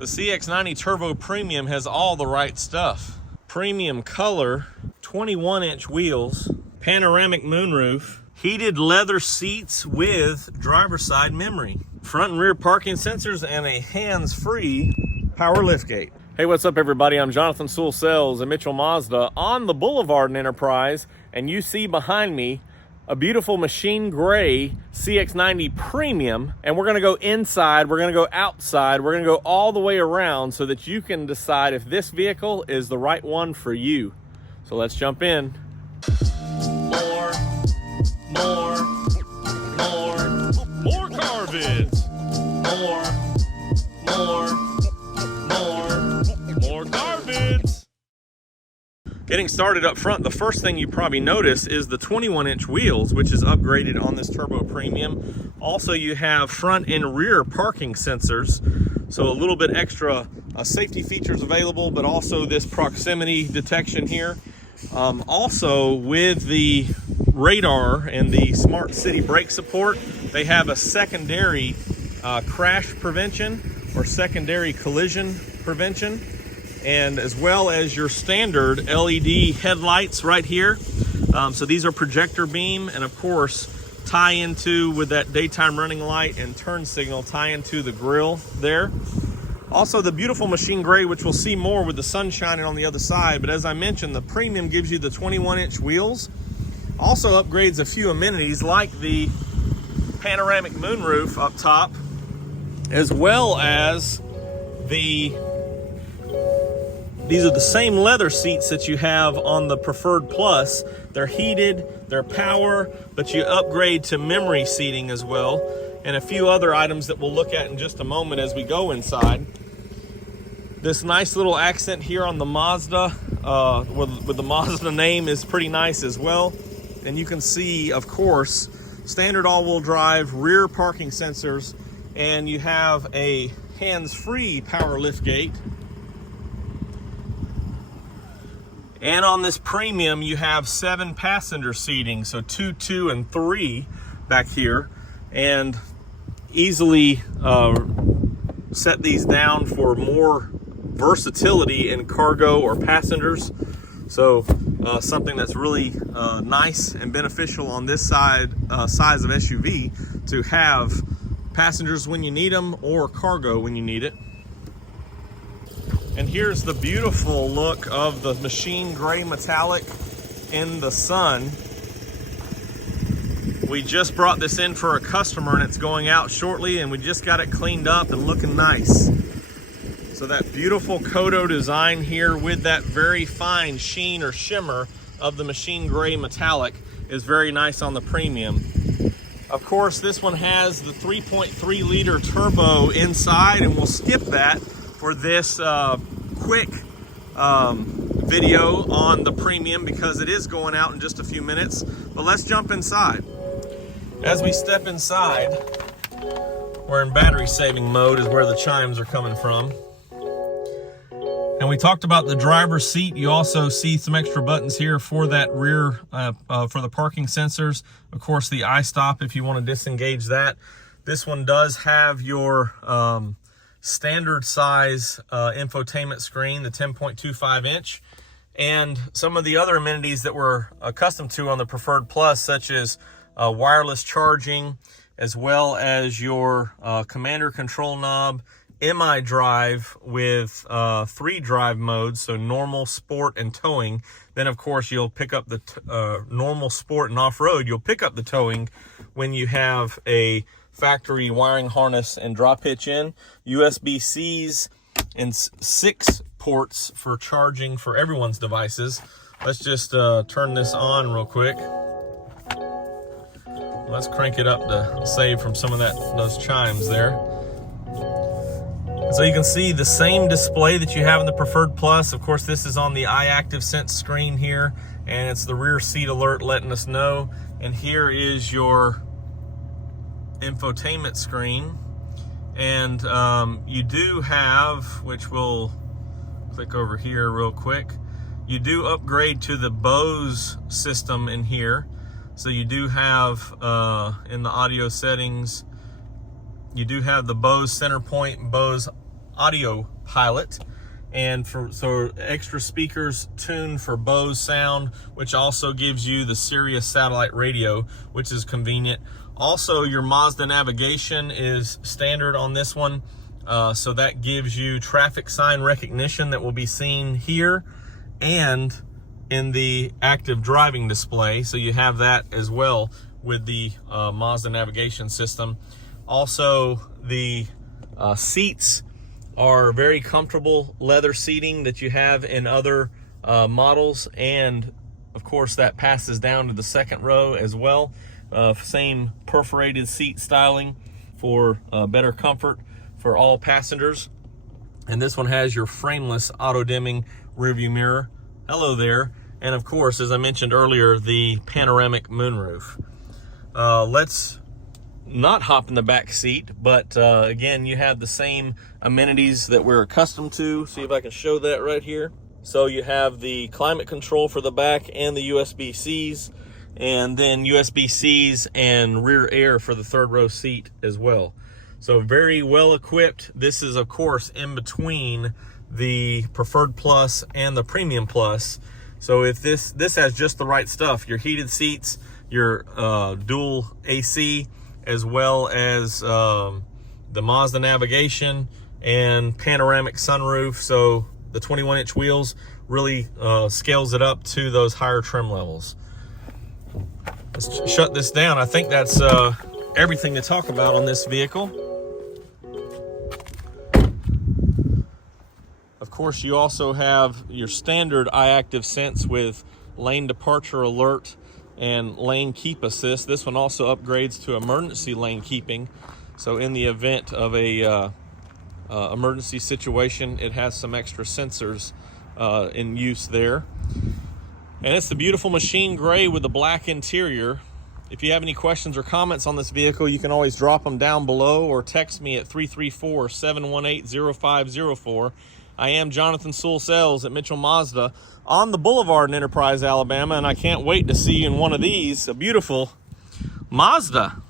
The CX-90 Turbo Premium has all the right stuff. Premium color, 21-inch wheels, panoramic moonroof, heated leather seats with driver's side memory, front and rear parking sensors, and a hands-free power liftgate. Hey, what's up everybody? I'm Jonathan Sewell Sales at Mitchell Mazda on the Boulevard in Enterprise, and you see behind me a beautiful machine gray CX-90 Premium, and we're gonna go inside, we're gonna go outside, we're gonna go all the way around so that you can decide if this vehicle is the right one for you. So let's jump in. More car vids. More car vids. Getting started up front, the first thing you probably notice is the 21-inch wheels, which is upgraded on this Turbo Premium. Also, you have front and rear parking sensors, so a little bit extra safety features available, but also this proximity detection here. Also, with the radar and the smart city brake support, they have a secondary crash prevention or secondary collision prevention, and as well as your standard LED headlights right here. So these are projector beam, and of course tie into with that daytime running light and turn signal, tie into the grille there. Also the beautiful machine gray, which we'll see more with the sun shining on the other side, but as I mentioned, the Premium gives you the 21-inch wheels. Also upgrades a few amenities like the panoramic moonroof up top, as well as these are the same leather seats that you have on the Preferred Plus. They're heated, they're power, but you upgrade to memory seating as well, and a few other items that we'll look at in just a moment as we go inside. This nice little accent here on the Mazda, with the Mazda name, is pretty nice as well. And you can see, of course, standard all-wheel drive, rear parking sensors, and you have a hands-free power liftgate. And on this Premium, you have 7 passenger seating, so 2, 2, and 3 back here, and easily set these down for more versatility in cargo or passengers. So something that's really nice and beneficial on this size of SUV, to have passengers when you need them or cargo when you need it. And here's the beautiful look of the machine gray metallic in the sun. We just brought this in for a customer and it's going out shortly, and we just got it cleaned up and looking nice. So that beautiful Kodo design here with that very fine sheen or shimmer of the machine gray metallic is very nice on the Premium. Of course, this one has the 3.3 liter turbo inside, and we'll skip that for this quick video on the Premium because it is going out in just a few minutes. But let's jump inside. As we step inside, we're in battery saving mode is where the chimes are coming from. And we talked about the driver's seat. You also see some extra buttons here for that rear, for the parking sensors. Of course, the iStop if you want to disengage that. This one does have your standard size infotainment screen, the 10.25 inch, and some of the other amenities that we're accustomed to on the Preferred Plus, such as wireless charging, as well as your commander control knob, MI drive with 3 drive modes, so normal, sport, and towing. Then of course you'll pick up the normal, sport, and off-road. You'll pick up the towing when you have a factory wiring harness and drop hitch in, USB-Cs, and 6 ports for charging for everyone's devices. Let's just turn this on real quick. Let's crank it up to save from some of those chimes there. So you can see the same display that you have in the Preferred Plus. Of course, this is on the iActive Sense screen here, and it's the rear seat alert letting us know. And here is your infotainment screen, and you do have, which we'll click over here real quick, you do upgrade to the Bose system in here. So you do have in the audio settings, you do have the Bose center point, Bose audio pilot, and so extra speakers tuned for Bose sound, which also gives you the Sirius satellite radio, which is convenient. Also, your Mazda navigation is standard on this one, so that gives you traffic sign recognition that will be seen here and in the active driving display. So you have that as well with the Mazda navigation system. Also, the seats are very comfortable leather seating that you have in other models, and of course that passes down to the second row as well. Same perforated seat styling for better comfort for all passengers. And this one has your frameless auto dimming rearview mirror. Hello there. And of course, as I mentioned earlier, the panoramic moonroof. Let's not hop in the back seat, but again, you have the same amenities that we're accustomed to. See if I can show that right here. So you have the climate control for the back and the USB-Cs, and then USB-Cs and rear air for the third row seat as well. So very well equipped. This is of course in between the Preferred Plus and the Premium Plus. So if this has just the right stuff, your heated seats, your dual AC, as well as the Mazda navigation and panoramic sunroof. So the 21-inch wheels really scales it up to those higher trim levels. Let's shut this down. I think that's everything to talk about on this vehicle. Of course, you also have your standard iActive Sense with lane departure alert and lane keep assist. This one also upgrades to emergency lane keeping. So in the event of a emergency situation, it has some extra sensors in use there. And it's the beautiful machine gray with the black interior. If you have any questions or comments on this vehicle, you can always drop them down below or text me at 334-718-0504. I am Jonathan Sewell Sales at Mitchell Mazda on the Boulevard in Enterprise, Alabama, and I can't wait to see you in one of these, a beautiful Mazda.